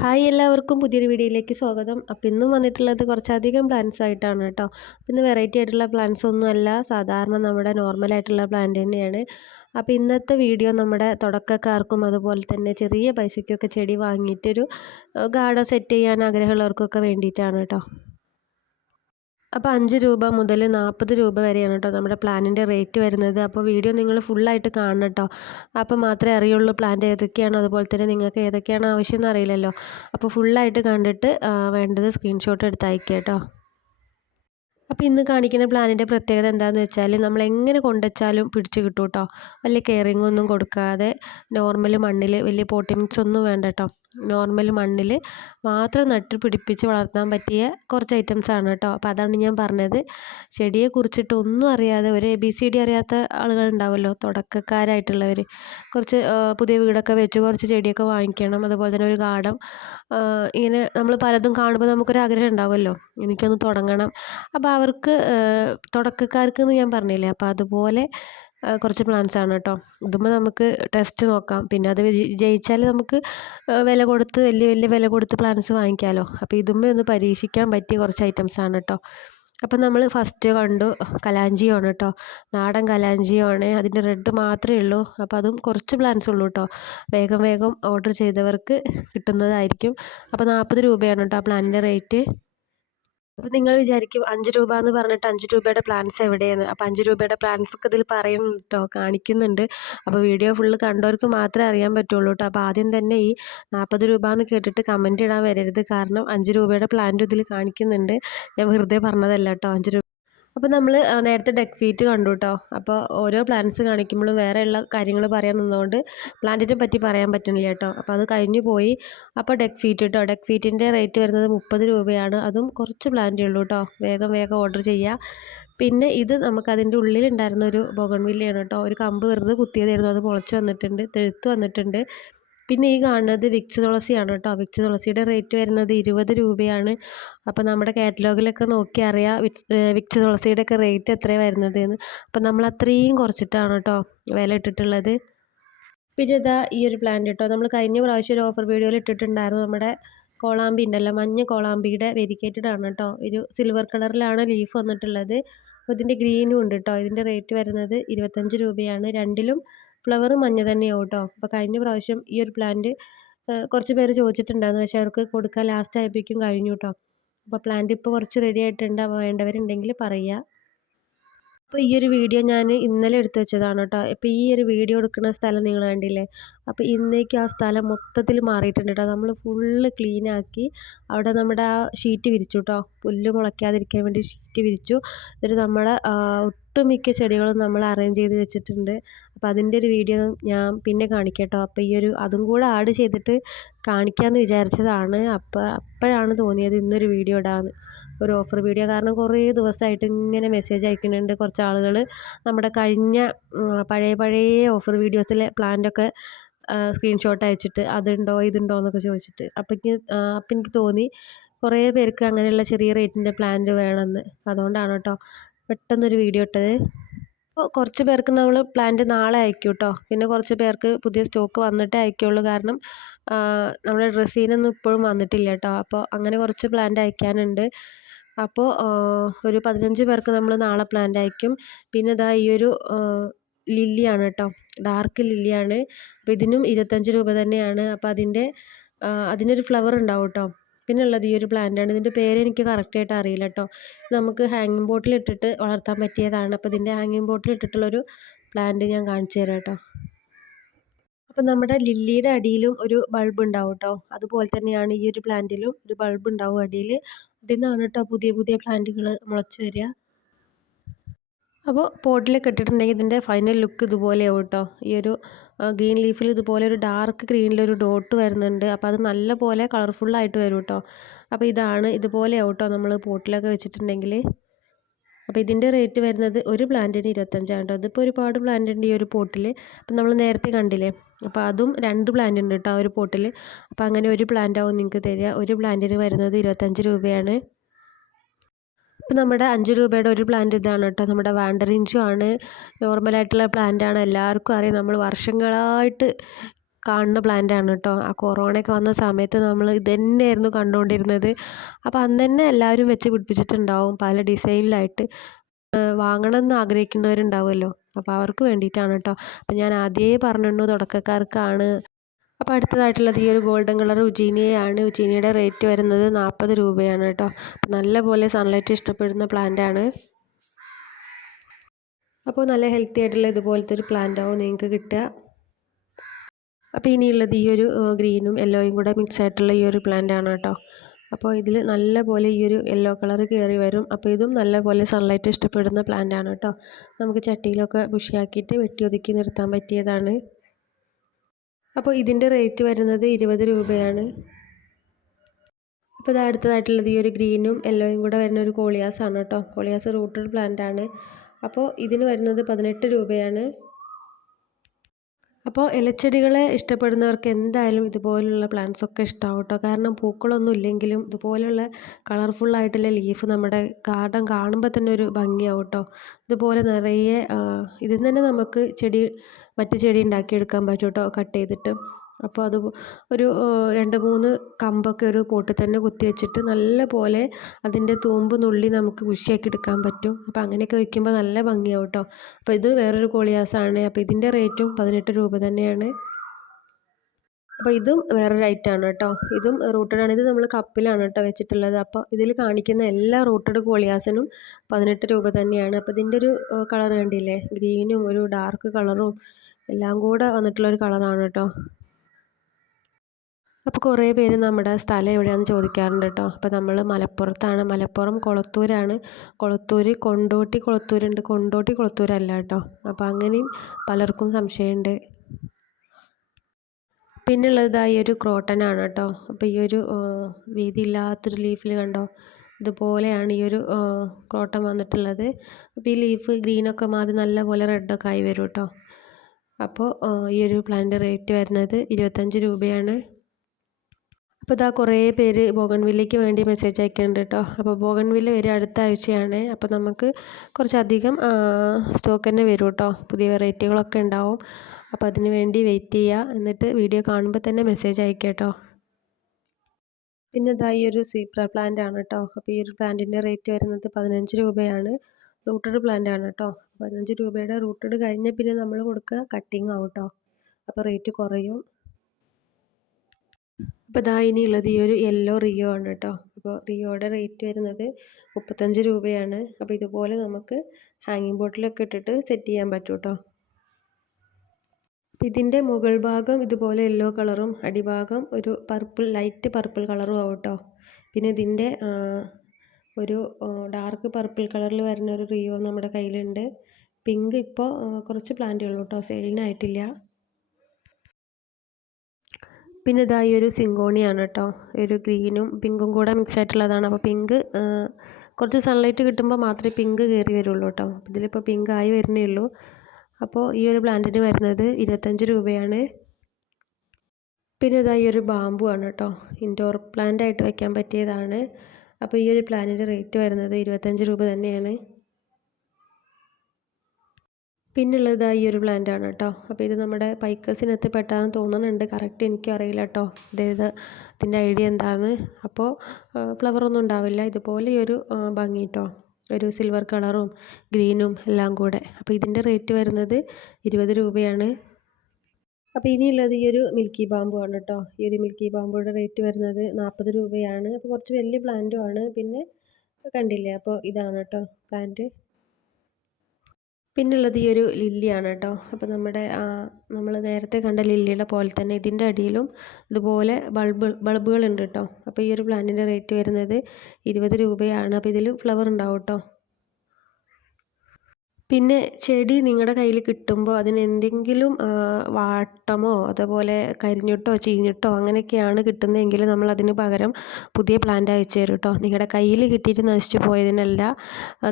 Hi എല്ലാവർക്കും പുതിയൊരു വീഡിയോയിലേക്ക് സ്വാഗതം. അപ്പം ഇന്നും വന്നിട്ടുള്ളത് കുറച്ചധികം പ്ലാന്റ്സ് ആയിട്ടാണ് കേട്ടോ. ഇന്ന് വെറൈറ്റി ആയിട്ടുള്ള പ്ലാന്റ്സ് ഒന്നുമല്ല സാധാരണ നമ്മുടെ നോർമൽ ആയിട്ടുള്ള പ്ലാന്റ് തന്നെയാണ്. അപ്പോൾ ഇന്നത്തെ വീഡിയോ നമ്മുടെ തുടക്കക്കാർക്കും അതുപോലെ തന്നെ ചെറിയ പൈസയ്ക്കൊക്കെ ചെടി വാങ്ങിയിട്ടൊരു ഗാർഡൻ സെറ്റ് ചെയ്യാൻ ആഗ്രഹമുള്ളവർക്കൊക്കെ വേണ്ടിയിട്ടാണ് കേട്ടോ. അപ്പോൾ അഞ്ച് രൂപ മുതൽ നാൽപ്പത് രൂപ വരെയാണ് കേട്ടോ നമ്മുടെ പ്ലാനിന്റെ റേറ്റ് വരുന്നത്. അപ്പോൾ വീഡിയോ നിങ്ങൾ ഫുള്ളായിട്ട് കാണണം കേട്ടോ അപ്പോൾ മാത്രമേ അറിയുള്ളൂ പ്ലാന്റെ ഏതൊക്കെയാണ് അതുപോലെ തന്നെ നിങ്ങൾക്ക് ഏതൊക്കെയാണ് ആവശ്യം എന്ന് അറിയില്ലല്ലോ അപ്പോൾ ഫുള്ളായിട്ട് കണ്ടിട്ട് വേണ്ടത് സ്ക്രീൻഷോട്ട് എടുത്ത് അയക്കുക കേട്ടോ അപ്പോൾ ഇന്ന് കാണിക്കുന്ന പ്ലാനിന്റെ പ്രത്യേകത എന്താണെന്ന് വെച്ചാൽ നമ്മൾ എങ്ങനെ കൊണ്ടുവച്ചാലും പിടിച്ച് കിട്ടും കേട്ടോ വലിയ കെയറിങ് ഒന്നും കൊടുക്കാതെ നോർമൽ മണ്ണിൽ വലിയ പോട്ടിംഗ്സ് ഒന്നും വേണ്ട കേട്ടോ നോർമൽ മണ്ണിൽ മാത്രം നട്ട് പിടിപ്പിച്ച് വളർത്താൻ പറ്റിയ കുറച്ച് ഐറ്റംസ് ആണ് കേട്ടോ. അപ്പോൾ അതാണ് ഞാൻ പറഞ്ഞത്. ചെടിയെ കുറിച്ചിട്ട് ഒന്നും അറിയാതെ ഒരു എ ബി സി ഡി അറിയാത്ത ആളുകൾ ഉണ്ടാവുമല്ലോ തുടക്കക്കാരായിട്ടുള്ളവർ. കുറച്ച് പുതിയ വീടൊക്കെ വെച്ച് കുറച്ച് ചെടിയൊക്കെ വാങ്ങിക്കണം. അതുപോലെ തന്നെ ഒരു ഗാർഡൻ. ഇങ്ങനെ നമ്മൾ പലതും കാണുമ്പോൾ നമുക്കൊരു ആഗ്രഹം ഉണ്ടാവുമല്ലോ. എനിക്കൊന്ന് തുടങ്ങണം. അപ്പോൾ അവർക്ക് തുടക്കക്കാർക്ക് എന്ന് ഞാൻ പറഞ്ഞില്ലേ? അപ്പോൾ അതുപോലെ കുറച്ച് പ്ലാൻസ് ആണ് കേട്ടോ ഇതുമ്പോൾ നമുക്ക് ടെസ്റ്റ് നോക്കാം. പിന്നെ അത് ജയിച്ചാൽ നമുക്ക് വില കൊടുത്ത് വലിയ വലിയ വില കൊടുത്ത് പ്ലാൻസ് വാങ്ങിക്കാമല്ലോ അപ്പോൾ ഇതുമ്പോൾ ഒന്ന് പരീക്ഷിക്കാൻ പറ്റിയ കുറച്ച് ഐറ്റംസ് ആണ് കേട്ടോ അപ്പം നമ്മൾ ഫസ്റ്റ് കണ്ടു കലാഞ്ചിയാണ് കേട്ടോ നാടൻ കലാഞ്ചിയാണ് അതിന്റെ റെഡ് മാത്രമേ ഉള്ളൂ. അപ്പോൾ അതും കുറച്ച് പ്ലാൻസ് ഉള്ളൂ കേട്ടോ വേഗം വേഗം ഓർഡർ ചെയ്തവർക്ക് കിട്ടുന്നതായിരിക്കും. അപ്പോൾ നാൽപ്പത് രൂപയാണ് കേട്ടോ ആ പ്ലാനിന്റെ റേറ്റ് അപ്പോൾ നിങ്ങൾ വിചാരിക്കും അഞ്ച് രൂപ എന്ന് പറഞ്ഞിട്ട് അഞ്ച് രൂപയുടെ പ്ലാൻസ് എവിടെയാണ്? അപ്പോൾ അഞ്ച് രൂപയുടെ പ്ലാൻസ് ഒക്കെ ഇതിൽ പറയും കേട്ടോ കാണിക്കുന്നുണ്ട്. അപ്പോൾ വീഡിയോ ഫുള്ള് കണ്ടവർക്ക് മാത്രമേ അറിയാൻ പറ്റുള്ളൂ കേട്ടോ അപ്പോൾ ആദ്യം തന്നെ ഈ നാൽപ്പത് രൂപ എന്ന് കേട്ടിട്ട് കമന്റ് ഇടാൻ വരരുത്. കാരണം അഞ്ച് രൂപയുടെ പ്ലാന്റ് ഇതിൽ കാണിക്കുന്നുണ്ട്. ഞാൻ വെറുതെ പറഞ്ഞതല്ല കേട്ടോ അഞ്ച് അപ്പോൾ നമ്മൾ നേരത്തെ ഡെക്ക് ഫീറ്റ് കണ്ടു കേട്ടോ അപ്പോൾ ഓരോ പ്ലാന്റ്സ് കാണിക്കുമ്പോഴും വേറെയുള്ള കാര്യങ്ങൾ പറയാൻ നിന്നുകൊണ്ട് പ്ലാന്റിനെ പറ്റി പറയാൻ പറ്റുന്നില്ല കേട്ടോ. അപ്പോൾ അത് കഴിഞ്ഞു പോയി. അപ്പോൾ ഡെക്ക് ഫീറ്റ് കേട്ടോ ഡെക്ക് ഫീറ്റിന്റെ റേറ്റ് വരുന്നത് മുപ്പത് രൂപയാണ്. അതും കുറച്ച് പ്ലാന്റേ ഉള്ളൂ കേട്ടോ. വേഗം വേഗം ഓർഡർ ചെയ്യുക പിന്നെ ഇത് നമുക്ക് അതിന്റെ ഉള്ളിലുണ്ടായിരുന്ന ഒരു ബൊഗൺവില്ലയാണ് കേട്ടോ. ഒരു കമ്പ് വെറുതെ കുത്തിയതായിരുന്നു. അത് മുളച്ച് വന്നിട്ടുണ്ട് തെഴുത്ത് വന്നിട്ടുണ്ട്. പിന്നെ ഈ കാണുന്നത് വിക്സ് തുളസിയാണ് കേട്ടോ. വിക്സ് തുളസിയുടെ റേറ്റ് വരുന്നത് ഇരുപത് രൂപയാണ്. അപ്പോൾ നമ്മുടെ കാറ്റലോഗിലൊക്കെ നോക്കി അറിയാം വിക്സ് തുളസിയുടെ ഒക്കെ റേറ്റ് എത്രയാണ് വരുന്നത് എന്ന് അപ്പോൾ നമ്മൾ അത്രയും കുറച്ചിട്ടാണ് കേട്ടോ വില ഇട്ടിട്ടുള്ളത്. പിന്നെ ഇതാ ഈ ഒരു പ്ലാന്റ് കേട്ടോ. നമ്മൾ കഴിഞ്ഞ പ്രാവശ്യം ഒരു ഓഫർ വീഡിയോയിൽ ഇട്ടിട്ടുണ്ടായിരുന്നു. നമ്മുടെ കോളാമ്പി ഉണ്ടല്ലോ മഞ്ഞ കോളാമ്പിയുടെ വെരിക്കേറ്റഡ് ആണ് കേട്ടോ. ഒരു സിൽവർ കളറിലാണ് ലീഫ് വന്നിട്ടുള്ളത്. അപ്പോൾ ഇതിന്റെ ഗ്രീനും ഉണ്ട് കേട്ടോ. ഇതിന്റെ റേറ്റ് വരുന്നത് ഇരുപത്തഞ്ച് രൂപയാണ്. രണ്ടിലും ഫ്ലവർ മഞ്ഞ തന്നെയാവും കേട്ടോ. അപ്പോൾ കഴിഞ്ഞ പ്രാവശ്യം ഈ ഒരു പ്ലാന്റ് കുറച്ച് പേര് ചോദിച്ചിട്ടുണ്ടായിരുന്നു. പക്ഷേ അവർക്ക് കൊടുക്കാൻ ലാസ്റ്റ് ആയപ്പോഴേക്കും കഴിഞ്ഞു കേട്ടോ. അപ്പോൾ പ്ലാന്റ് ഇപ്പോൾ കുറച്ച് റെഡി ആയിട്ടുണ്ട്. വേണ്ടവരുണ്ടെങ്കിൽ പറയുക അപ്പോൾ ഈ ഒരു വീഡിയോ ഞാൻ ഇന്നലെ എടുത്തു വെച്ചതാണ് കേട്ടോ. ഇപ്പോൾ ഈ ഒരു വീഡിയോ എടുക്കുന്ന സ്ഥലം നിങ്ങൾ കണ്ടില്ലേ? അപ്പോൾ ഇന്നേക്ക് ആ സ്ഥലം മൊത്തത്തിൽ മാറിയിട്ടുണ്ട് കേട്ടോ. നമ്മൾ ഫുള്ള് ക്ലീനാക്കി അവിടെ നമ്മുടെ ആ ഷീറ്റ് വിരിച്ചു കേട്ടോ. പുല്ല് മുളയ്ക്കാതിരിക്കാൻ വേണ്ടി ഷീറ്റ് വിരിച്ചു. എന്നിട്ട് നമ്മളെ ഒട്ടുമിക്ക ചെടികളും നമ്മൾ അറേഞ്ച് ചെയ്ത് വെച്ചിട്ടുണ്ട്. അപ്പോൾ അതിന്റെ ഒരു വീഡിയോ ഞാൻ പിന്നെ കാണിക്കട്ടോ. കേട്ടോ അപ്പോൾ ഈ ഒരു അതും കൂടെ ആഡ് ചെയ്തിട്ട് കാണിക്കാമെന്ന് വിചാരിച്ചതാണ്. അപ്പോൾ അപ്പോഴാണ് തോന്നിയത് ഇന്നൊരു വീഡിയോ ഇടാമെന്ന് ഒരു ഓഫർ വീഡിയോ കാരണം കുറേ ദിവസമായിട്ട് ഇങ്ങനെ മെസ്സേജ് അയക്കുന്നുണ്ട് കുറച്ച് ആളുകൾ നമ്മുടെ കഴിഞ്ഞ പഴയ പഴയ ഓഫർ വീഡിയോസിലെ പ്ലാന്റൊക്കെ സ്ക്രീൻഷോട്ട് അയച്ചിട്ട് അതുണ്ടോ ഇതുണ്ടോ എന്നൊക്കെ ചോദിച്ചിട്ട്. അപ്പം എനിക്ക് അപ്പം എനിക്ക് തോന്നി കുറേ പേർക്ക് അങ്ങനെയുള്ള ചെറിയ റേറ്റിന്റെ പ്ലാന്റ് വേണമെന്ന്. അതുകൊണ്ടാണ് കേട്ടോ പെട്ടെന്നൊരു വീഡിയോ ഇട്ടത്. അപ്പോൾ കുറച്ച് പേർക്ക് നമ്മൾ പ്ലാന്റ് നാളെ അയക്കും കേട്ടോ പിന്നെ കുറച്ച് പേർക്ക് പുതിയ സ്റ്റോക്ക് വന്നിട്ടേ അയക്കുള്ളൂ. കാരണം നമ്മുടെ ഡ്രസ്സീനൊന്നും ഇപ്പോഴും വന്നിട്ടില്ല കേട്ടോ. അപ്പോൾ അങ്ങനെ കുറച്ച് പ്ലാന്റ് അയക്കാനുണ്ട്. അപ്പോൾ ഒരു പതിനഞ്ച് പേർക്ക് നമ്മൾ നാളെ പ്ലാന്റ് അയക്കും. പിന്നെ ഇതാ ഈ ഒരു ലില്ലിയാണ് കേട്ടോ. ഡാർക്ക് ലില്ലിയാണ് അപ്പോൾ ഇതിനും ഇരുപത്തഞ്ച് രൂപ തന്നെയാണ്. അപ്പോൾ അതിന്റെ അതിനൊരു ഫ്ലവർ ഉണ്ടാവും കേട്ടോ. പിന്നെ ഉള്ളത് ഈ ഒരു പ്ലാന്റാണ്. ഇതിന്റെ പേര് എനിക്ക് കറക്റ്റായിട്ട് അറിയില്ല കേട്ടോ നമുക്ക് ഹാങ്ങിങ് ബോട്ടിൽ ഇട്ടിട്ട് വളർത്താൻ പറ്റിയതാണ്. അപ്പോൾ ഇതിന്റെ ഹാങ്ങിങ് ബോട്ടിൽ ഇട്ടിട്ടുള്ളൊരു പ്ലാന്റ് ഞാൻ കാണിച്ചു തരാം കേട്ടോ അപ്പം നമ്മുടെ ലില്ലിയുടെ അടിയിലും ഒരു ബൾബ് ഉണ്ടാവും കേട്ടോ അതുപോലെ തന്നെയാണ് ഈ ഒരു പ്ലാന്റിലും ഒരു ബൾബ് ഉണ്ടാവും അടിയിൽ. അതിൽ നിന്നാണ് കേട്ടോ പുതിയ പുതിയ പ്ലാന്റുകൾ മുളച്ചു വരിക. അപ്പോൾ പോട്ടിലൊക്കെ ഇട്ടിട്ടുണ്ടെങ്കിൽ ഇതിന്റെ ഫൈനൽ ലുക്ക് ഇതുപോലെയാവും കേട്ടോ ഈ ഒരു ഗ്രീൻ ലീഫിൽ ഇതുപോലെ ഒരു ഡാർക്ക് ഗ്രീനിലൊരു ഡോട്ട് വരുന്നുണ്ട്. അപ്പോൾ അത് നല്ല പോലെ കളർഫുള്ളായിട്ട് വരും കേട്ടോ. അപ്പോൾ ഇതാണ് ഇതുപോലെ കേട്ടോ നമ്മൾ പോട്ടിലൊക്കെ വെച്ചിട്ടുണ്ടെങ്കിൽ. അപ്പോൾ ഇതിന്റെ റേറ്റ് വരുന്നത് ഒരു പ്ലാന്റിന് ഇരുപത്തഞ്ചാണ് കേട്ടോ. ഇതിപ്പോൾ ഒരുപാട് പ്ലാന്റ് ഉണ്ട് ഈ ഒരു പോട്ടിൽ. അപ്പോൾ നമ്മൾ നേരത്തെ കണ്ടില്ലേ? അപ്പോൾ അതും രണ്ട് പ്ലാന്റ് ഉണ്ട് കേട്ടോ ആ ഒരു പോട്ടിൽ. അപ്പോൾ അങ്ങനെ ഒരു പ്ലാന്റ് ആവും നിങ്ങൾക്ക് തരിക. ഒരു പ്ലാന്റിന് വരുന്നത് ഇരുപത്തഞ്ച് രൂപയാണ്. ഇപ്പം നമ്മുടെ അഞ്ച് രൂപയുടെ ഒരു പ്ലാന്റ് ഇതാണ് കേട്ടോ. നമ്മുടെ വാണ്ടറിഞ്ചും ആണ്. നോർമലായിട്ടുള്ള പ്ലാന്റ് ആണ്. എല്ലാവർക്കും അറിയാം. നമ്മൾ വർഷങ്ങളായിട്ട് കാണുന്ന പ്ലാന്റ് ആണ് കേട്ടോ. ആ കൊറോണയൊക്കെ വന്ന സമയത്ത് നമ്മൾ ഇത് തന്നെയായിരുന്നു കണ്ടുകൊണ്ടിരുന്നത്. അപ്പോൾ അന്ന് തന്നെ എല്ലാവരും വെച്ച് പിടിപ്പിച്ചിട്ടുണ്ടാവും പല ഡിസൈനിലായിട്ട് വാങ്ങണമെന്ന് ആഗ്രഹിക്കുന്നവരുണ്ടാവുമല്ലോ. അപ്പോൾ അവർക്ക് വേണ്ടിയിട്ടാണ് കേട്ടോ. അപ്പോൾ ഞാൻ ആദ്യമേ പറഞ്ഞിരുന്നു തുടക്കക്കാർക്കാണ് അപ്പോൾ അടുത്തതായിട്ടുള്ളത് ഈ ഒരു ഗോൾഡൻ കളർ ഉജീനിയയാണ്. ഉജീനിയയുടെ റേറ്റ് വരുന്നത് നാൽപ്പത് രൂപയാണ് കേട്ടോ. നല്ലപോലെ സൺലൈറ്റ് ഇഷ്ടപ്പെടുന്ന പ്ലാന്റാണ് അപ്പോൾ നല്ല ഹെൽത്തി ആയിട്ടുള്ള ഇതുപോലത്തെ ഒരു പ്ലാന്റ് ആവും നിങ്ങൾക്ക് കിട്ടുക. അപ്പോൾ ഇനിയുള്ളത് ഈ ഒരു ഗ്രീനും യെല്ലോയും കൂടെ മിക്സ് ആയിട്ടുള്ള ഈ ഒരു പ്ലാന്റ് ആണ് കേട്ടോ. അപ്പോൾ ഇതിൽ നല്ല പോലെ ഈ ഒരു യെല്ലോ കളർ കയറി വരും. അപ്പോൾ ഇതും നല്ല പോലെ സൺലൈറ്റ് ഇഷ്ടപ്പെടുന്ന പ്ലാന്റ് ആണ് കേട്ടോ. നമുക്ക് ചട്ടിയിലൊക്കെ ബുഷിയാക്കിയിട്ട് വെട്ടി ഒതുക്കി നിർത്താൻ പറ്റിയതാണ്. അപ്പോൾ ഇതിന്റെ റേറ്റ് വരുന്നത് ഇരുപത് രൂപയാണ്. അപ്പോൾ ഇത് അടുത്തതായിട്ടുള്ളത് ഈ ഒരു ഗ്രീനും യെല്ലോയും കൂടെ വരുന്ന ഒരു കോളിയാസ് ആണ് കേട്ടോ. കോളിയാസ് റൂട്ടഡ് പ്ലാന്റ് ആണ്. അപ്പോൾ ഇതിന് വരുന്നത് പതിനെട്ട് രൂപയാണ്. അപ്പോൾ ഇലച്ചെടികളെ ഇഷ്ടപ്പെടുന്നവർക്ക് എന്തായാലും ഇതുപോലുള്ള പ്ലാന്റ്സ് ഒക്കെ ഇഷ്ടമാവും കേട്ടോ. കാരണം പൂക്കളൊന്നും ഇല്ലെങ്കിലും ഇതുപോലുള്ള കളർഫുള്ളായിട്ടുള്ള ലീഫ് നമ്മുടെ ഗാർഡൻ കാണുമ്പോൾ തന്നെ ഒരു ഭംഗിയാവും കേട്ടോ. ഇതുപോലെ നിറയെ ഇതിൽ തന്നെ നമുക്ക് ചെടി മറ്റ് ചെടി ഉണ്ടാക്കിയെടുക്കാൻ പറ്റും കേട്ടോ കട്ട് ചെയ്തിട്ട്. അപ്പോൾ അത് ഒരു രണ്ട് മൂന്ന് കമ്പൊക്കെ ഒരു പോട്ടിൽ തന്നെ കുത്തി വെച്ചിട്ട് നല്ല പോലെ അതിന്റെ തൂമ്പ് നുള്ളി നമുക്ക് കുഷിയാക്കി എടുക്കാൻ പറ്റും. അപ്പോൾ അങ്ങനെയൊക്കെ വയ്ക്കുമ്പോൾ നല്ല ഭംഗിയാവും കേട്ടോ അപ്പോൾ ഇത് വേറൊരു കോളിയാസാണ്. അപ്പോൾ ഇതിന്റെ റേറ്റും പതിനെട്ട് രൂപ തന്നെയാണ്. അപ്പോൾ ഇതും വേറൊരു ഐറ്റമാണ് കേട്ടോ. ഇതും റൂട്ടഡ് ആണ്. ഇത് നമ്മൾ കപ്പിലാണ് കേട്ടോ വെച്ചിട്ടുള്ളത്. അപ്പോൾ ഇതിൽ കാണിക്കുന്ന എല്ലാ റൂട്ടഡ് കോളിയാസിനും പതിനെട്ട് രൂപ തന്നെയാണ്. അപ്പോൾ ഇതിന്റെ ഒരു കളർ കണ്ടില്ലേ? ഗ്രീനും ഒരു ഡാർക്ക് കളറും എല്ലാം കൂടെ വന്നിട്ടുള്ളൊരു കളറാണ് കേട്ടോ അപ്പോൾ കുറേ പേര് നമ്മുടെ സ്ഥലം എവിടെയാണെന്ന് ചോദിക്കാറുണ്ട് കേട്ടോ അപ്പോൾ നമ്മൾ മലപ്പുറത്താണ്. മലപ്പുറം കൊളത്തൂരാണ്. കൊളത്തൂർ കൊണ്ടോട്ടി കൊളത്തൂരുണ്ട്. കൊണ്ടോട്ടി കൊളത്തൂരല്ല കേട്ടോ അപ്പോൾ അങ്ങനെയും പലർക്കും സംശയമുണ്ട്. പിന്നുള്ളത് ഈ ഒരു ക്രോട്ടനാണ് കേട്ടോ അപ്പോൾ ഈ ഒരു വീതിയില്ലാത്തൊരു ലീഫിൽ കണ്ടോ? ഇതുപോലെയാണ് ഈ ഒരു ക്രോട്ടൻ വന്നിട്ടുള്ളത്. അപ്പോൾ ഈ ലീഫ് ഗ്രീനൊക്കെ മാറി നല്ലപോലെ റെഡൊക്കെ ആയി വരും കേട്ടോ അപ്പോൾ ഈ ഒരു പ്ലാന്റ് റേറ്റ് വരുന്നത് ഇരുപത്തഞ്ച് രൂപയാണ്. അപ്പോൾ ഇതാ കുറേ പേര് ബോഗൺവില്ലയ്ക്ക് വേണ്ടി മെസ്സേജ് അയക്കുന്നുണ്ട് കേട്ടോ. അപ്പോൾ ബോഗൺവില്ല വരും അടുത്ത ആഴ്ചയാണ്. അപ്പോൾ നമുക്ക് കുറച്ചധികം സ്റ്റോക്ക് തന്നെ വരും കേട്ടോ. പുതിയ വെറൈറ്റികളൊക്കെ ഉണ്ടാവും. അപ്പോൾ അതിന് വേണ്ടി വെയിറ്റ് ചെയ്യുക എന്നിട്ട് വീഡിയോ കാണുമ്പോൾ തന്നെ മെസ്സേജ് അയക്കുക കേട്ടോ. പിന്നെ ഇതാ ഈ ഒരു സീപ്ര പ്ലാന്റ് ആണ് കേട്ടോ. അപ്പോൾ ഈ ഒരു പ്ലാന്റിന്റെ റേറ്റ് വരുന്നത് പതിനഞ്ച് രൂപയാണ്. റൂട്ടഡ് പ്ലാന്റ് ആണ് കേട്ടോ. പതിനഞ്ച് രൂപയുടെ റൂട്ടഡ് കഴിഞ്ഞ പിന്നെ നമ്മൾ കൊടുക്കുക കട്ടിങ് ആവും കേട്ടോ. അപ്പോൾ റേറ്റ് കുറയും. അപ്പോൾ ഇതാ ഇനിയുള്ളത് ഈ ഒരു യെല്ലോ റിയോ ആണ് കേട്ടോ. അപ്പോൾ റിയോയുടെ റേറ്റ് വരുന്നത് മുപ്പത്തഞ്ച് രൂപയാണ്. അപ്പോൾ ഇതുപോലെ നമുക്ക് ഹാങ്ങിങ് ബോട്ടിലൊക്കെ ഇട്ടിട്ട് സെറ്റ് ചെയ്യാൻ പറ്റും കേട്ടോ. ഇതിന്റെ മുകൾ ഭാഗം ഇതുപോലെ യെല്ലോ കളറും അടിഭാഗം ഒരു പർപ്പിൾ ലൈറ്റ് പർപ്പിൾ കളറും ആവും കേട്ടോ. പിന്നെ ഇതിന്റെ ഒരു ഡാർക്ക് പർപ്പിൾ കളറിൽ വരുന്ന ഒരു റിയോ നമ്മുടെ കയ്യിലുണ്ട്. പിങ്ക് ഇപ്പോൾ കുറച്ച് പ്ലാന്റുള്ളൂ കേട്ടോ സെയിലിനായിട്ടില്ല പിന്നെ ഇതാ ഈ ഒരു സിങ്കോണിയാണ് കേട്ടോ ഒരു ഗ്രീനും പിങ്കും കൂടെ മിക്സ് ആയിട്ടുള്ളതാണ്. അപ്പോൾ പിങ്ക് കുറച്ച് സൺലൈറ്റ് കിട്ടുമ്പോൾ മാത്രമേ പിങ്ക് കയറി വരുള്ളൂ കേട്ടോ ഇതിലിപ്പോൾ പിങ്ക് ആയി വരുന്നേ ഉള്ളൂ. അപ്പോൾ ഈ ഒരു പ്ലാന്റിന് വരുന്നത് ഇരുപത്തഞ്ച് രൂപയാണ്. പിന്നെ ഇതാ ഈ ഒരു ബാമ്പു ആണ് കേട്ടോ ഇൻഡോർ പ്ലാന്റ് ആയിട്ട് വയ്ക്കാൻ പറ്റിയതാണ്. അപ്പോൾ ഈ ഒരു പ്ലാനിന്റെ റേറ്റ് വരുന്നത് ഇരുപത്തഞ്ച് രൂപ തന്നെയാണ്. പിന്നുള്ളത് ഈ ഒരു പ്ലാന്റാണ് കേട്ടോ. അപ്പോൾ ഇത് നമ്മുടെ പൈക്കസിനകത്ത് പെട്ടാന്ന് തോന്നുന്നുണ്ട്. കറക്റ്റ് എനിക്കും അറിയില്ല കേട്ടോ. ഇതേത് ഇതിന്റെ ഐഡിയ എന്താണ് അപ്പോൾ ഫ്ലവറൊന്നും ഉണ്ടാവില്ല. ഇതുപോലെ ഈ ഒരു ഭംഗി കേട്ടോ. ഒരു സിൽവർ കളറും ഗ്രീനും എല്ലാം കൂടെ. അപ്പോൾ ഇതിന്റെ റേറ്റ് വരുന്നത് ഇരുപത് രൂപയാണ്. അപ്പോൾ ഇനിയുള്ളത് ഈ ഒരു മിൽക്കി ബാമ്പു ആണ് കേട്ടോ. ഈ ഒരു മിൽക്കി ബാമ്പുയുടെ റേറ്റ് വരുന്നത് നാൽപ്പത് രൂപയാണ്. അപ്പോൾ കുറച്ച് വലിയ പ്ലാന്റും ആണ്. പിന്നെ കണ്ടില്ലേ? അപ്പോൾ ഇതാണ് കേട്ടോ പ്ലാന്റ് പിന്നുള്ളത് ഈ ഒരു ലില്ലിയാണ് കേട്ടോ. അപ്പോൾ നമ്മുടെ നമ്മൾ നേരത്തെ കണ്ട ലില്ലിയുടെ പോലെ തന്നെ ഇതിന്റെ അടിയിലും ഇതുപോലെ ബൾബ് ബൾബുകളുണ്ട് കേട്ടോ. അപ്പോൾ ഈ ഒരു പ്ലാന്റിന്റെ റേറ്റ് വരുന്നത് ഇരുപത് രൂപയാണ്. അപ്പോൾ ഇതിൽ ഫ്ലവർ ഉണ്ടാവും കേട്ടോ. പിന്നെ ചെടി നിങ്ങളുടെ കയ്യിൽ കിട്ടുമ്പോൾ അതിന് എന്തെങ്കിലും വാട്ടമോ അതുപോലെ കരിഞ്ഞിട്ടോ ചീഞ്ഞിട്ടോ അങ്ങനെയൊക്കെയാണ് കിട്ടുന്നതെങ്കിൽ നമ്മൾ അതിന് പകരം പുതിയ പ്ലാന്റ് അയച്ചു തരും കേട്ടോ നിങ്ങളുടെ കയ്യിൽ കിട്ടിയിട്ട് നശിച്ചു പോയതിനല്ല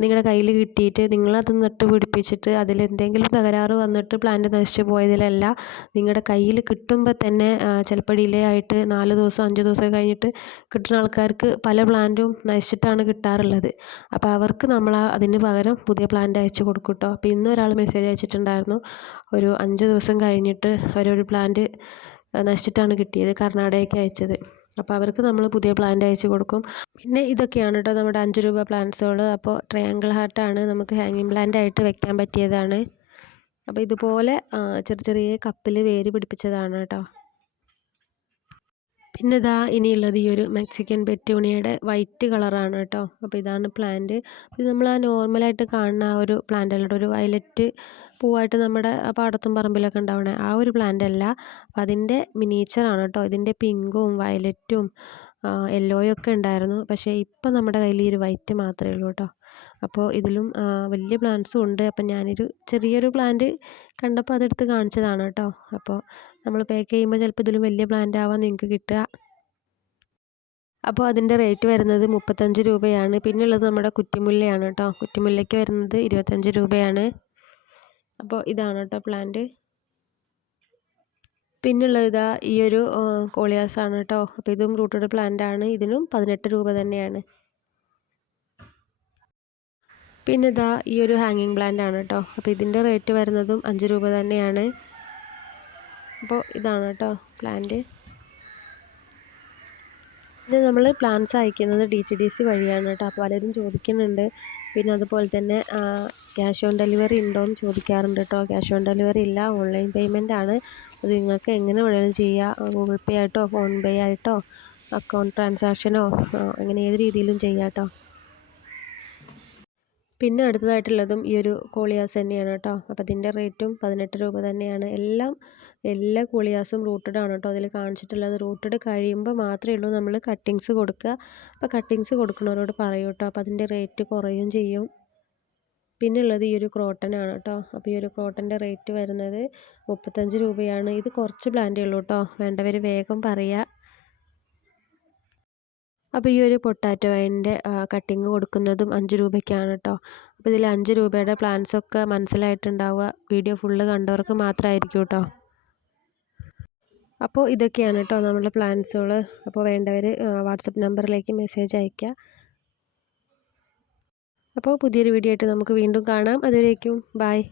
നിങ്ങളുടെ കയ്യിൽ കിട്ടിയിട്ട് നിങ്ങളത് നട്ട് പിടിപ്പിച്ചിട്ട് അതിലെന്തെങ്കിലും തകരാറ് വന്നിട്ട് പ്ലാന്റ് നശിച്ചു പോയതിലല്ല നിങ്ങളുടെ കയ്യിൽ കിട്ടുമ്പോൾ തന്നെ ചിലപ്പോൾ ഡിലേ ആയിട്ട് നാല് ദിവസം അഞ്ച് ദിവസം കഴിഞ്ഞിട്ട് കിട്ടുന്ന ആൾക്കാർക്ക് പല പ്ലാന്റും നശിച്ചിട്ടാണ് കിട്ടാറുള്ളത്. അപ്പോൾ അവർക്ക് നമ്മൾ അതിന് പകരം പുതിയ പ്ലാന്റ് അയച്ചു കൊടുക്കും കേട്ടോ അപ്പോൾ ഇന്ന് ഒരാൾ മെസ്സേജ് അയച്ചിട്ടുണ്ടായിരുന്നു. ഒരു അഞ്ച് ദിവസം കഴിഞ്ഞിട്ട് അവരൊരു പ്ലാന്റ് നശിച്ചിട്ടാണ് കിട്ടിയത് കർണാടകയ്ക്ക് അയച്ചത്. അപ്പോൾ അവർക്ക് നമ്മൾ പുതിയ പ്ലാന്റ് അയച്ചു കൊടുക്കും. പിന്നെ ഇതൊക്കെയാണ് കേട്ടോ നമ്മുടെ അഞ്ച് രൂപ പ്ലാന്റ്സുകൾ അപ്പോൾ ട്രയാങ്കിൾ ഹാർട്ടാണ് നമുക്ക് ഹാങ്ങിങ് പ്ലാന്റ് ആയിട്ട് വെക്കാൻ പറ്റിയതാണ്. അപ്പോൾ ഇതുപോലെ ചെറിയ ചെറിയ കപ്പിൽ വേര് പിടിപ്പിച്ചതാണ് കേട്ടോ. പിന്നെ ഇതാ ഇനിയുള്ളത് ഈ ഒരു മെക്സിക്കൻ പെറ്റൂണിയുടെ വൈറ്റ് കളറാണ് കേട്ടോ. അപ്പോൾ ഇതാണ് പ്ലാന്റ്. ഇത് നമ്മൾ ആ നോർമലായിട്ട് കാണുന്ന ആ ഒരു പ്ലാന്റ് അല്ല ഒരു വയലറ്റ് പൂവായിട്ട് നമ്മുടെ പാടത്തും പറമ്പിലൊക്കെ ഉണ്ടാവണേ ആ ഒരു പ്ലാന്റ് അല്ല. അപ്പോൾ അതിന്റെ മിനിയേച്ചറാണ് കേട്ടോ. ഇതിന്റെ പിങ്കും വയലറ്റും യെല്ലോയും ഒക്കെ ഉണ്ടായിരുന്നു. പക്ഷേ ഇപ്പം നമ്മുടെ കയ്യിൽ ഈ ഒരു വൈറ്റ് മാത്രമേ ഉള്ളൂ കേട്ടോ. അപ്പോൾ ഇതിലും വലിയ പ്ലാന്റ്സും ഉണ്ട്. അപ്പം ഞാനൊരു ചെറിയൊരു പ്ലാന്റ് കണ്ടപ്പോൾ അതെടുത്ത് കാണിച്ചതാണ് കേട്ടോ. അപ്പോൾ നമ്മൾ പാക്ക് ചെയ്യുമ്പോൾ ചിലപ്പോൾ ഇതിലും വലിയ പ്ലാന്റ് ആവാൻ നിങ്ങൾക്ക് കിട്ടുക. അപ്പോൾ അതിന്റെ റേറ്റ് വരുന്നത് മുപ്പത്തഞ്ച് രൂപയാണ്. പിന്നെ ഉള്ളത് നമ്മുടെ കുറ്റിമുല്ലയാണ് കേട്ടോ. കുറ്റിമുല്ലയ്ക്ക് വരുന്നത് ഇരുപത്തഞ്ച് രൂപയാണ്. അപ്പോൾ ഇതാണ് കേട്ടോ പ്ലാന്റ് പിന്നുള്ളത് ഇതാ ഈ ഒരു കോളിയാസാണ് കേട്ടോ. അപ്പോൾ ഇതും റൂട്ടഡ് പ്ലാന്റ് ആണ്. ഇതിനും പതിനെട്ട് രൂപ തന്നെയാണ്. പിന്നെ ഇതാ ഈ ഒരു ഹാങ്ങിങ് പ്ലാന്റ് ആണ് കേട്ടോ അപ്പോൾ ഇതിന്റെ റേറ്റ് വരുന്നതും അഞ്ച് രൂപ തന്നെയാണ്. അപ്പോൾ ഇതാണ് കേട്ടോ പ്ലാന്റ് ഇത് നമ്മൾ പ്ലാന്റ്സ് അയക്കുന്നത് ഡി ടി ഡി സി വഴിയാണ് കേട്ടോ അപ്പോൾ പലരും ചോദിക്കുന്നുണ്ട്. പിന്നെ അതുപോലെ തന്നെ ക്യാഷ് ഓൺ ഡെലിവറി ഉണ്ടോ എന്ന് ചോദിക്കാറുണ്ട് കേട്ടോ ക്യാഷ് ഓൺ ഡെലിവറി ഇല്ല ഓൺലൈൻ പേയ്മെന്റ് ആണ്. അത് നിങ്ങൾക്ക് എങ്ങനെ വേണമെങ്കിലും ചെയ്യാം. ഗൂഗിൾ പേ ആയിട്ടോ ഫോൺ പേ ആയിട്ടോ അക്കൗണ്ട് ട്രാൻസാക്ഷനോ അങ്ങനെ ഏത് രീതിയിലും ചെയ്യാം കേട്ടോ പിന്നെ അടുത്തതായിട്ടുള്ളതും ഈ ഒരു കോളിയാസ് തന്നെയാണ് കേട്ടോ. അപ്പോൾ അതിന്റെ റേറ്റും പതിനെട്ട് രൂപ തന്നെയാണ്. എല്ലാം എല്ലാ കോളിയാസും റൂട്ടഡ് ആണ് കേട്ടോ. അതിൽ കാണിച്ചിട്ടുള്ളത് റൂട്ടഡ് കഴിയുമ്പോൾ മാത്രമേ ഉള്ളൂ നമ്മൾ കട്ടിങ്സ് കൊടുക്കുക. അപ്പോൾ കട്ടിങ്സ് കൊടുക്കുന്നവരോട് പറയൂ കേട്ടോ. അപ്പോൾ അതിന്റെ റേറ്റ് കുറയും ചെയ്യും. പിന്നെ ഉള്ളത് ഈ ഒരു ക്രോട്ടൻ ആണ് കേട്ടോ. അപ്പോൾ ഈ ഒരു ക്രോട്ടന്റെ റേറ്റ് വരുന്നത് മുപ്പത്തഞ്ച് രൂപയാണ്. ഇത് കുറച്ച് പ്ലാന്റേ ഉള്ളൂ കേട്ടോ. വേണ്ടവർ വേഗം പറയുക. അപ്പോൾ ഈ ഒരു പൊട്ടാറ്റോ അതിന്റെ കട്ടിങ് കൊടുക്കുന്നതും അഞ്ച് രൂപയ്ക്കാണ് കേട്ടോ അപ്പോൾ ഇതിൽ അഞ്ച് രൂപയുടെ പ്ലാൻസൊക്കെ മനസ്സിലായിട്ടുണ്ടാവുക. വീഡിയോ ഫുള്ള് കണ്ടവർക്ക് മാത്രമായിരിക്കും കേട്ടോ അപ്പോൾ ഇതൊക്കെയാണ് കേട്ടോ നമ്മുടെ പ്ലാൻസുകൾ അപ്പോൾ വേണ്ടവർ വാട്സപ്പ് നമ്പറിലേക്ക് മെസ്സേജ് അയയ്ക്കുക അപ്പോൾ പുതിയൊരു വീഡിയോ ആയിട്ട് നമുക്ക് വീണ്ടും കാണാം. അതുവരേക്കും ബായ്